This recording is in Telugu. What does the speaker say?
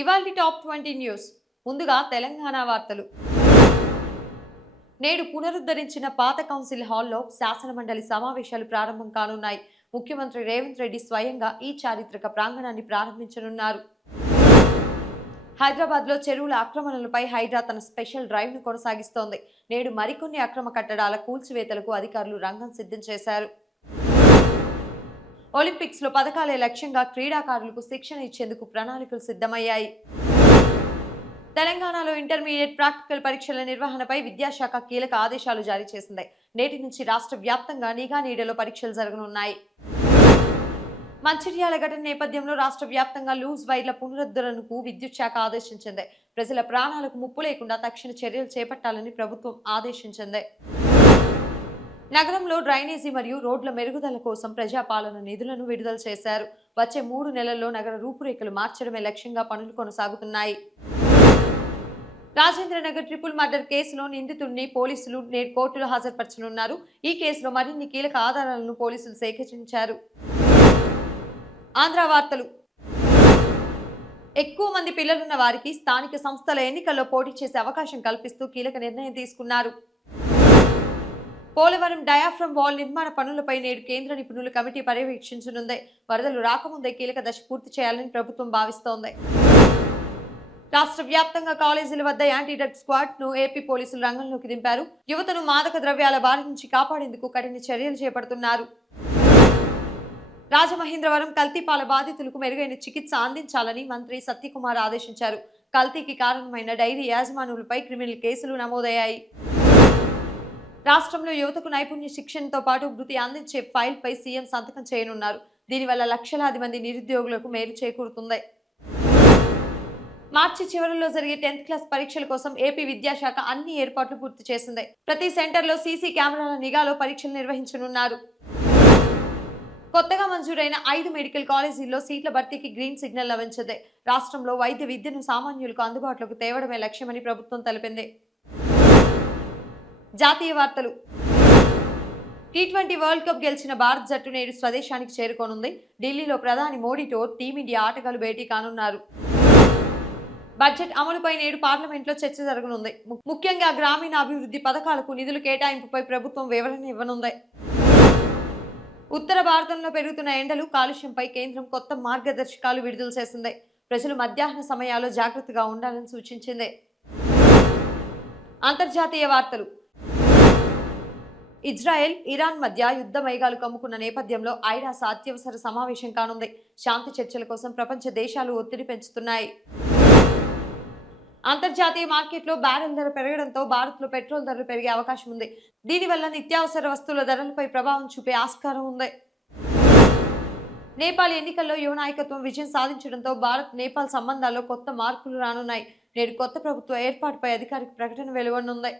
ఇవాల్టి టాప్ 20 న్యూస్. ముందుగా తెలంగాణ వార్తలు. నేడు పునరుద్ధరించిన పాత కౌన్సిల్ హాల్లో శాసనమండలి సమావేశాలు ప్రారంభం కానున్నాయి. ముఖ్యమంత్రి రేవంత్ రెడ్డి స్వయంగా ఈ చారిత్రక ప్రాంగణాన్ని ప్రారంభించనున్నారు. హైదరాబాద్లో చెరువుల ఆక్రమణలపై హైడ్రా తన స్పెషల్ డ్రైవ్ను కొనసాగిస్తోంది. నేడు మరికొన్ని అక్రమ కట్టడాల కూల్చివేతలకు అధికారులు రంగం సిద్ధం చేశారు. ఒలింపిక్స్లో పథకాలే లక్ష్యంగా క్రీడాకారులకు శిక్షణ ఇచ్చేందుకు ప్రణాళికలు సిద్ధమయ్యాయి. తెలంగాణలో ఇంటర్మీడియట్ ప్రాక్టికల్ పరీక్షల నిర్వహణపై విద్యాశాఖ కీలక ఆదేశాలు జారీ చేసింది. నేటి నుంచి రాష్ట్ర వ్యాప్తంగా నిఘా నీడలో పరీక్షలు జరగనున్నాయి. మంచిర్యాల ఘటన నేపథ్యంలో రాష్ట్ర వ్యాప్తంగా లూజ్ వైర్ల పునరుద్ధరణకు విద్యుత్ శాఖ ఆదేశించింది. ప్రజల ప్రాణాలకు ముప్పు లేకుండా తక్షణ చర్యలు చేపట్టాలని ప్రభుత్వం ఆదేశించింది. నగరంలో డ్రైనేజీ మరియు రోడ్ల మెరుగుదల కోసం ప్రజాపాలన నిధులను విడుదల చేశారు. వచ్చే 3 నెలల్లో నగర రూపురేఖలు మార్చడమే లక్ష్యంగా పనులు కొనసాగుతున్నాయి. రాజేంద్రనగర్ ట్రిపుల్ మర్డర్ కేసులో నిందితుడిని పోలీసులు నేడు కోర్టులో హాజరుపరచనున్నారు. ఈ కేసులో మరిన్ని కీలక ఆధారాలను పోలీసులు సేకరించారు. ఆంధ్ర వార్తలు. ఎక్కువ మంది పిల్లలున్న వారికి స్థానిక సంస్థల ఎన్నికల్లో పోటీ చేసే అవకాశం కల్పిస్తూ కీలక నిర్ణయం తీసుకున్నారు. పోలవరం డయాఫ్రమ్ వాల్ నిర్మాణ పనులపై నేడు కేంద్ర నిపుణుల కమిటీ పర్యవేక్షించనుంది. వరదలు రాకముందే కీలక దశ పూర్తి చేయాలని ప్రభుత్వం భావిస్తోంది. రాష్ట్ర వ్యాప్తంగా కాలేజీల వద్ద యాంటీ డ్రగ్ స్క్వాడ్ ను ఏపీ పోలీసులు రంగంలోకి దింపారు. యువతను మాదక ద్రవ్యాల బారి నుంచి కాపాడేందుకు కఠిన చర్యలు చేపడుతున్నారు. రాజమహేంద్రవరం కల్తీపాల బాధితులకు మెరుగైన చికిత్స అందించాలని మంత్రి సత్యకుమార్ ఆదేశించారు. కల్తీకి కారణమైన డైరీ యాజమానులపై క్రిమినల్ కేసులు నమోదయ్యాయి. రాష్ట్రంలో యువతకు నైపుణ్య శిక్షణతో పాటు వృత్తి అందించే ఫైల్ పై సీఎం సంతకం చేయనున్నారు. దీనివల్ల లక్షలాది మంది నిరుద్యోగులకు మేలు చేకూరుతుంది. మార్చి చివరిలో జరిగే 10th క్లాస్ పరీక్షల కోసం ఏపీ విద్యాశాఖ అన్ని ఏర్పాట్లు పూర్తి చేసింది. ప్రతి సెంటర్లో సీసీ కెమెరాల నిఘాలో పరీక్షలు నిర్వహించనున్నారు. కొత్తగా మంజూరైన 5 మెడికల్ కాలేజీల్లో సీట్ల భర్తీకి గ్రీన్ సిగ్నల్ లభించింది. రాష్ట్రంలో వైద్య విద్యను సామాన్యులకు అందుబాటులోకి తేవడమే లక్ష్యమని ప్రభుత్వం తెలిపింది. జాతీయ వార్తలు. T20 వరల్డ్ కప్ గెలిచిన భారత్ జట్టు నేడు స్వదేశానికి చేరుకోనుంది. ఢిల్లీలో ప్రధాని మోడీతో టీమిండియా ఆటగాళ్లు భేటీ కానున్నారు. బడ్జెట్ అమలుపై నేడు పార్లమెంట్లో చర్చ జరగనుంది. ముఖ్యంగా గ్రామీణ అభివృద్ధి పథకాలకు నిధుల కేటాయింపుపై ప్రభుత్వం వివరణ ఇవ్వనుంది. ఉత్తర భారతంలో పెరుగుతున్న ఎండలు, కాలుష్యంపై కేంద్రం కొత్త మార్గదర్శకాలు విడుదల చేసింది. ప్రజలు మధ్యాహ్న సమయాల్లో జాగ్రత్తగా ఉండాలని సూచించింది. అంతర్జాతీయ వార్తలు. ఇజ్రాయెల్, ఇరాన్ మధ్య యుద్ధ మేఘాలు కమ్ముకున్న నేపథ్యంలో ఐరాస అత్యవసర సమావేశం కానుంది. శాంతి చర్చల కోసం ప్రపంచ దేశాలు ఒత్తిడి పెంచుతున్నాయి. అంతర్జాతీయ మార్కెట్లో బ్యారెల్ ధర పెరగడంతో భారత్లో పెట్రోల్ ధరలు పెరిగే అవకాశం ఉంది. దీనివల్ల నిత్యావసర వస్తువుల ధరలపై ప్రభావం చూపే ఆస్కారం ఉంది. నేపాల్ ఎన్నికల్లో యువ నాయకత్వం విజయం సాధించడంతో భారత్ నేపాల్ సంబంధాల్లో కొత్త మార్పులు రానున్నాయి. నేడు కొత్త ప్రభుత్వ ఏర్పాటుపై అధికారిక ప్రకటన వెలువడనుంది.